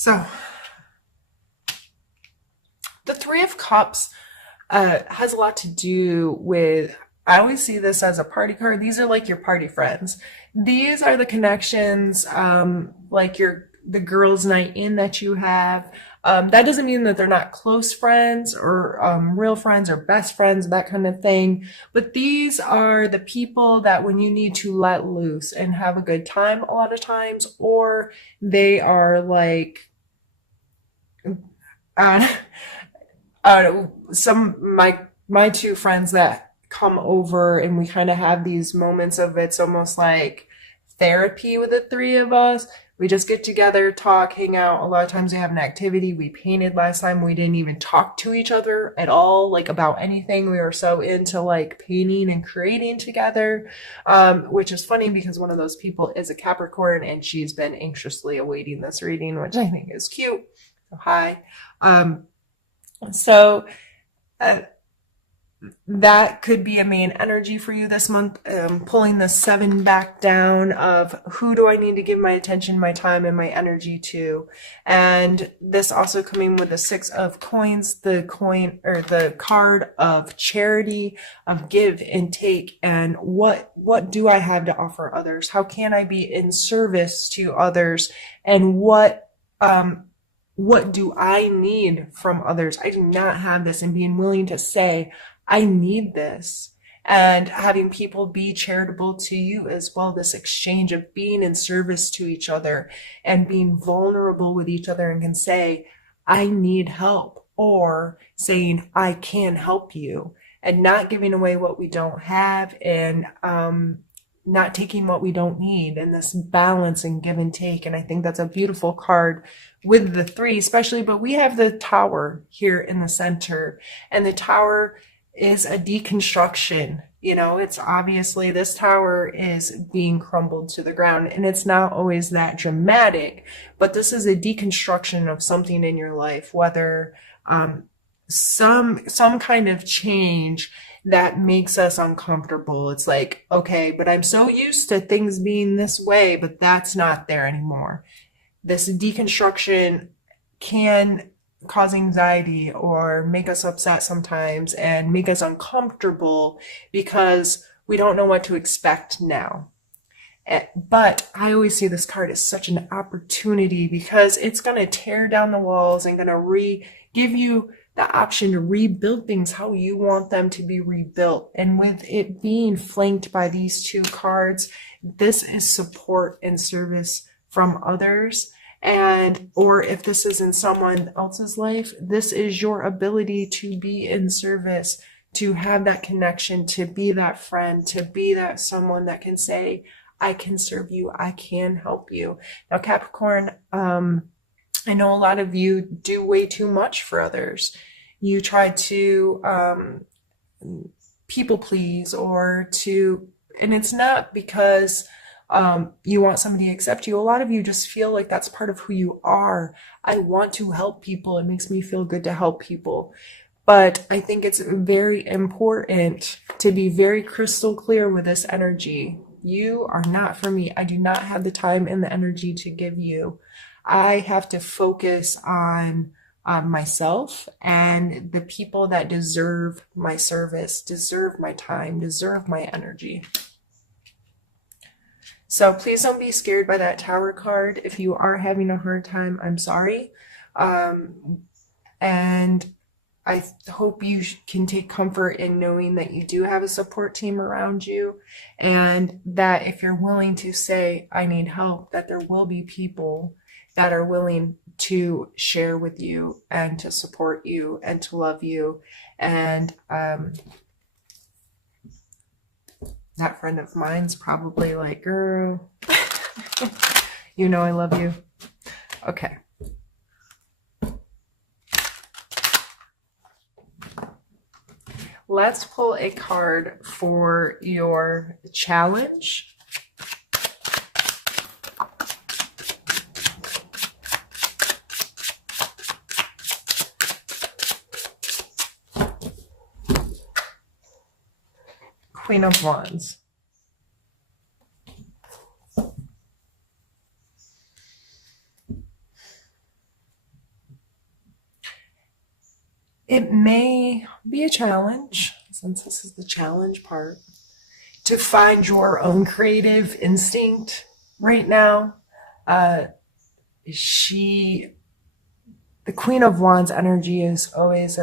So, the Three of Cups has a lot to do with, I always see this as a party card. These are like your party friends. These are the connections, like the girls' night in that you have. That doesn't mean that they're not close friends or real friends or best friends, that kind of thing. But these are the people that when you need to let loose and have a good time a lot of times, or they are like, uh, some my two friends that come over and we kind of have these moments of it's almost like therapy with the three of us. We just get together, talk, hang out. A lot of times we have an activity. We painted last time. We didn't even talk to each other at all, like about anything. We were so into like painting and creating together, which is funny because one of those people is a Capricorn and she's been anxiously awaiting this reading, which I think is cute. So, hi. So uh, that could be a main energy for you this month. Pulling the seven back down of who do I need to give my attention, my time, and my energy to. And this also coming with the Six of Coins, the coin or the card of charity, of give and take. And what do I have to offer others? How can I be in service to others? And what do I need from others? I do not have this, and being willing to say, I need this. And having people be charitable to you as well, this exchange of being in service to each other and being vulnerable with each other and can say, I need help, or saying, I can help you, and not giving away what we don't have, and not taking what we don't need, and this balance and give and take. And I think that's a beautiful card with the three, especially. But we have the Tower here in the center, and the Tower is a deconstruction. You know, it's obviously this tower is being crumbled to the ground, and it's not always that dramatic, but this is a deconstruction of something in your life, whether some kind of change that makes us uncomfortable. It's like, okay, but I'm so used to things being this way, but that's not there anymore. This deconstruction can cause anxiety or make us upset sometimes and make us uncomfortable because we don't know what to expect now. But I always see this card as such an opportunity because it's going to tear down the walls and going to give you the option to rebuild things how you want them to be rebuilt. And with it being flanked by these two cards, this is support and service from others. And, or if this is in someone else's life, this is your ability to be in service, to have that connection, to be that friend, to be that someone that can say, I can serve you, I can help you. Now, Capricorn, I know a lot of you do way too much for others. You try to people please, and it's not because you want somebody to accept you. A lot of you just feel like that's part of who you are. I want to help people. It makes me feel good to help people. But I think it's very important to be very crystal clear with this energy. You are not for me. I do not have the time and the energy to give you. I have to focus on myself and the people that deserve my service, deserve my time, deserve my energy. So please don't be scared by that Tower card. If you are having a hard time, I'm sorry. And I hope you can take comfort in knowing that you do have a support team around you, and that if you're willing to say, I need help, that there will be people that are willing to share with you and to support you and to love you. And that friend of mine's probably like, girl, you know I love you. Okay. Let's pull a card for your challenge. Queen of Wands. it may be a challenge, since this is the challenge part, to find your own creative instinct right now. Uh, the Queen of Wands energy is always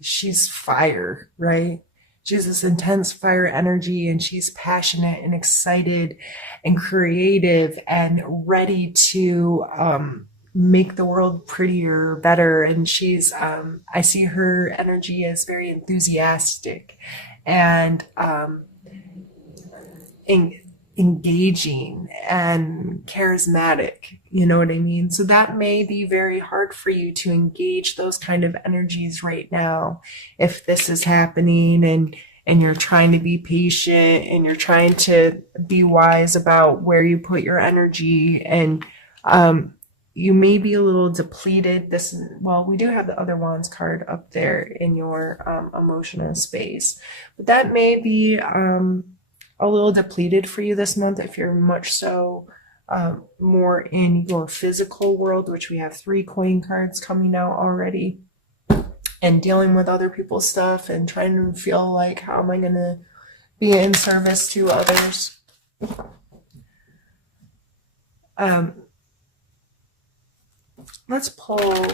she's fire, right? She's this intense fire energy, and she's passionate and excited and creative and ready to make the world prettier, better. And I see her energy as very enthusiastic and engaging and charismatic. You know what I mean? So that may be very hard for you to engage those kind of energies right now if this is happening, and you're trying to be patient and you're trying to be wise about where you put your energy, and you may be a little depleted. Well, we do have the other wands card up there in your emotional space, but that may be a little depleted for you this month if you're much so more in your physical world, which we have 3 coin cards coming out already, and dealing with other people's stuff and trying to feel like, how am I going to be in service to others? Let's pull.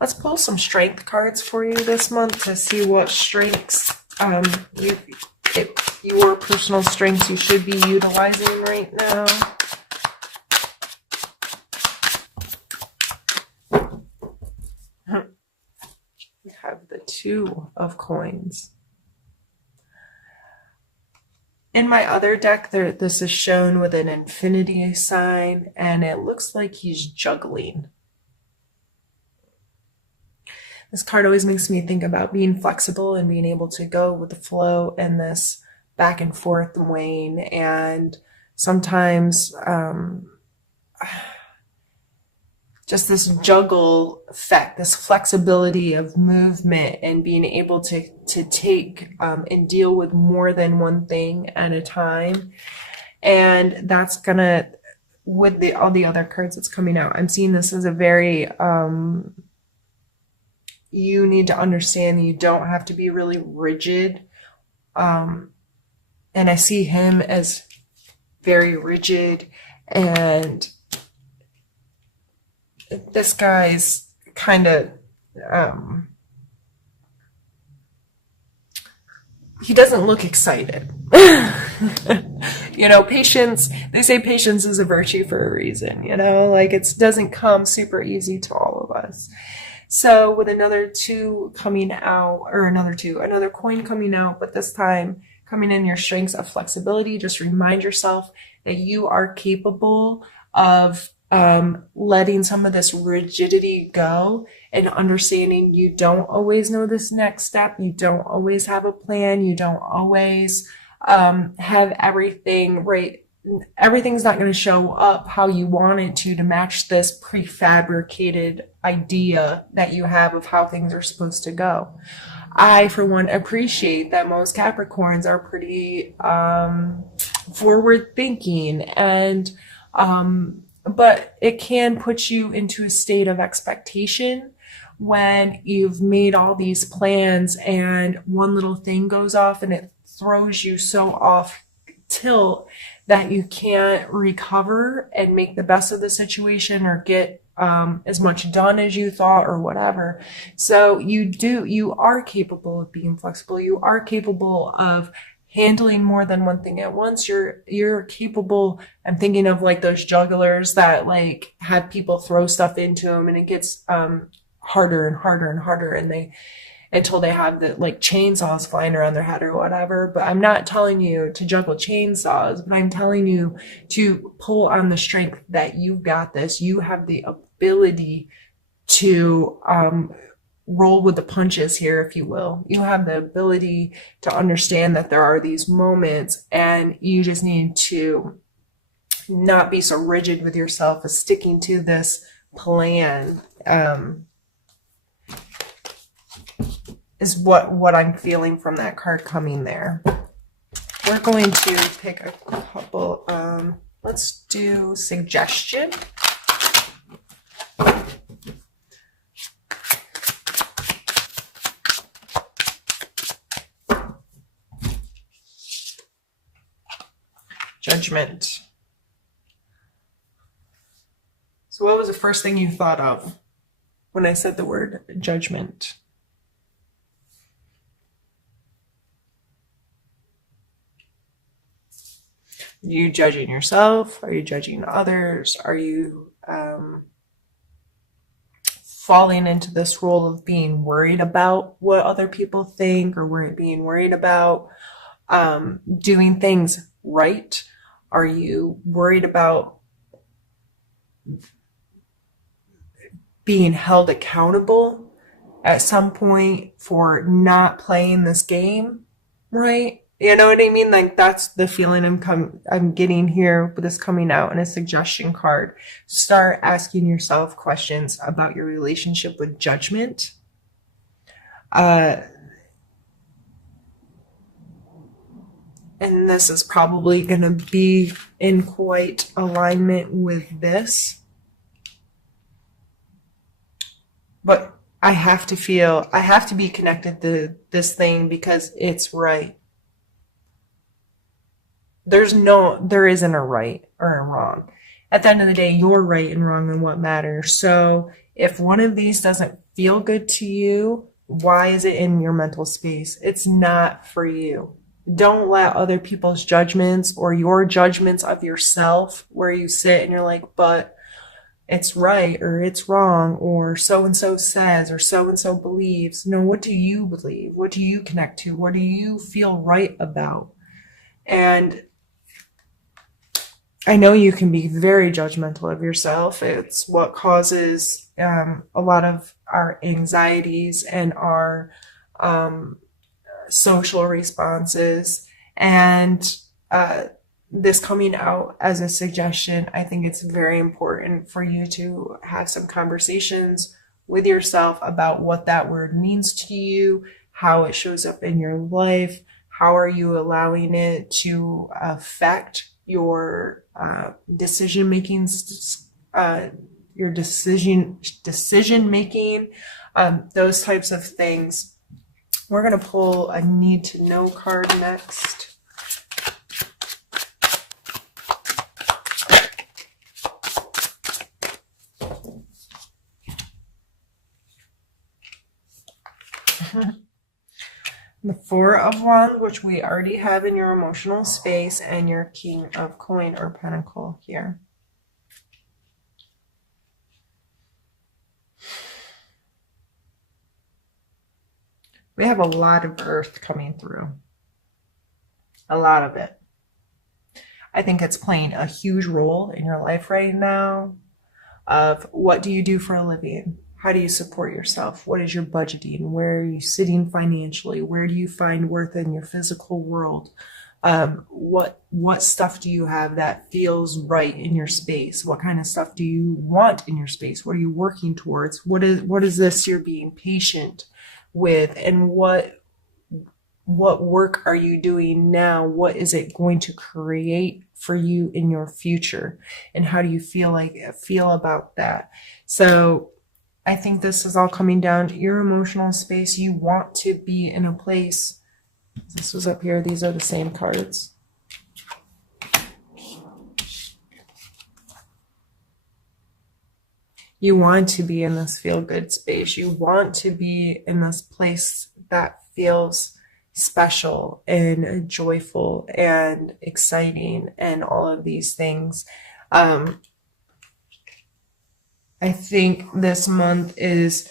Let's pull some strength cards for you this month to see what strengths, your personal strengths you should be utilizing right now. We have the 2 of coins. In my other deck, this is shown with an infinity sign, and it looks like he's juggling. This card always makes me think about being flexible and being able to go with the flow in this back and forth wane. And sometimes just this juggle effect, this flexibility of movement and being able to take and deal with more than one thing at a time. And that's gonna, with all the other cards that's coming out, I'm seeing this as a very you need to understand that you don't have to be really rigid. And I see him as very rigid, and this guy's kind of, he doesn't look excited. You know, patience, they say patience is a virtue for a reason, you know, like it doesn't come super easy to all of us. So with another 2 coming out, or another coin coming out, but this time coming in your strengths of flexibility, just remind yourself that you are capable of letting some of this rigidity go and understanding you don't always know this next step. You don't always have a plan. You don't always have everything right. Everything's not going to show up how you want it to match this prefabricated idea that you have of how things are supposed to go. I, for one, appreciate that most Capricorns are pretty forward thinking, and but it can put you into a state of expectation when you've made all these plans and one little thing goes off and it throws you so off tilt that you can't recover and make the best of the situation or get as much done as you thought or whatever. So you are capable of being flexible. You are capable of handling more than one thing at once. You're capable. I'm thinking of like those jugglers that like have people throw stuff into them and it gets harder and harder and harder, and until they have the like chainsaws flying around their head or whatever. But I'm not telling you to juggle chainsaws, but I'm telling you to pull on the strength that you've got this. You have the ability to roll with the punches here, if you will. You have the ability to understand that there are these moments, and you just need to not be so rigid with yourself as sticking to this plan. Is what I'm feeling from that card coming there. we're going to pick a couple, let's do suggestion. Judgment. So what was the first thing you thought of when I said the word judgment? Are you judging yourself? Are you judging others? Are you falling into this role of being worried about what other people think, or being worried about doing things right? Are you worried about being held accountable at some point for not playing this game right? You know what I mean? Like, that's the feeling I'm getting here with this coming out in a suggestion card. Start asking yourself questions about your relationship with judgment. And this is probably going to be in quite alignment with this. But I have to be connected to this thing because it's right. There isn't a right or a wrong. At the end of the day, you're right and wrong and what matters. So if one of these doesn't feel good to you, why is it in your mental space? It's not for you. Don't let other people's judgments or your judgments of yourself, where you sit and you're like, but it's right or it's wrong, or so-and-so says, or so-and-so believes. No, what do you believe? What do you connect to? What do you feel right about? And I know you can be very judgmental of yourself. It's what causes a lot of our anxieties and our social responses. And this coming out as a suggestion, I think it's very important for you to have some conversations with yourself about what that word means to you, how it shows up in your life, how are you allowing it to affect your decision making, your decision making, those types of things. We're going to pull a need to know card next. The Four of Wands, which we already have in your emotional space, and your King of Coin or Pentacle here. We have a lot of Earth coming through. A lot of it. I think it's playing a huge role in your life right now of what do you do for a living? How do you support yourself? What is your budgeting? Where are you sitting financially? Where do you find worth in your physical world? What stuff do you have that feels right in your space? What kind of stuff do you want in your space? What are you working towards? What is this you're being patient with? And what work are you doing now? What is it going to create for you in your future? And how do you feel about that? So I think this is all coming down to your emotional space. You want to be in a place. This was up here. These are the same cards. You want to be in this feel-good space. You want to be in this place that feels special and joyful and exciting and all of these things. I think this month is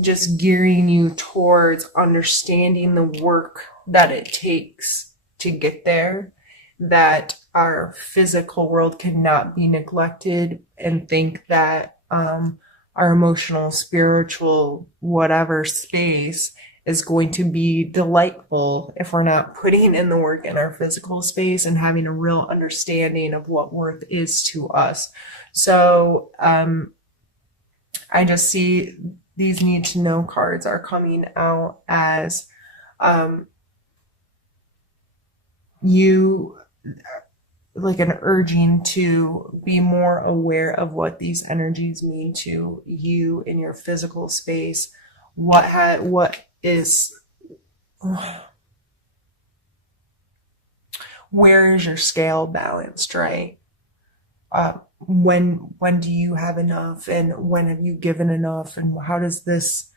just gearing you towards understanding the work that it takes to get there, that our physical world cannot be neglected, and think that our emotional, spiritual, whatever space is going to be delightful if we're not putting in the work in our physical space and having a real understanding of what worth is to us. So I just see these need to know cards are coming out as you, like an urging to be more aware of what these energies mean to you in your physical space. What is, where is your scale balanced, right? When do you have enough, and when have you given enough, and how does this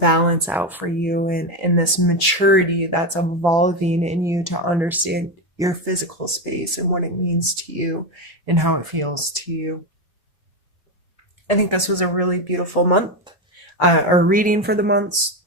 balance out for you, and this maturity that's evolving in you to understand your physical space and what it means to you and how it feels to you. I think this was a really beautiful month, or reading for the months.